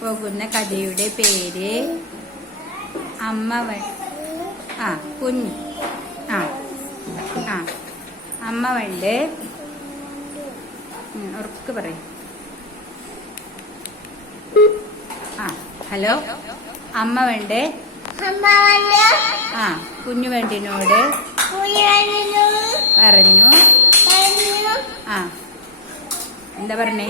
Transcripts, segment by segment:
പോകുന്ന കഥയുടെ പേര് അമ്മ കുഞ്ഞ് അമ്മ വണ്ട് ഉറക്കെ പറയും. ഹലോ, അമ്മ വണ്ട് കുഞ്ഞു വണ്ടിനോട് പറഞ്ഞു. എന്താ പറഞ്ഞേ?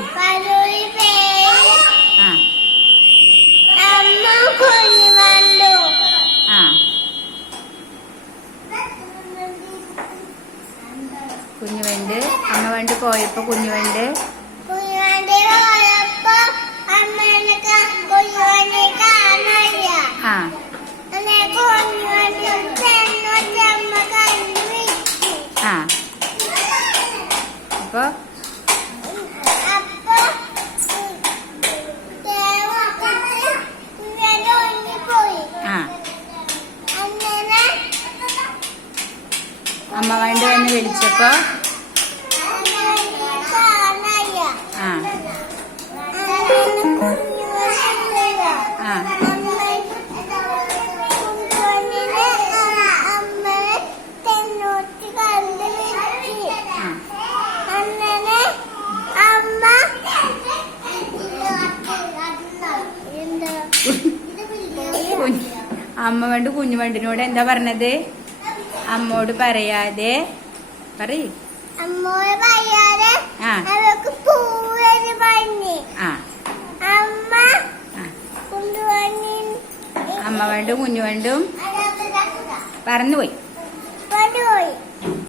കുഞ്ഞുവണ്ട് അമ്മ വണ്ട് പോയപ്പോ കുഞ്ഞുവണ്ട് അപ്പൊ അമ്മ വണ്ടി വന്ന് വിളിച്ചപ്പോ അമ്മ വണ്ട് കുഞ്ഞു വണ്ടിനോട് എന്താ പറഞ്ഞത്? അമ്മോട് പറയാതെ അമ്മോട് പറയാതെ അവർക്ക് പൂവര് പറഞ്ഞു. അമ്മ വണ്ടും കുഞ്ഞു വണ്ടും പറന്നുപോയി.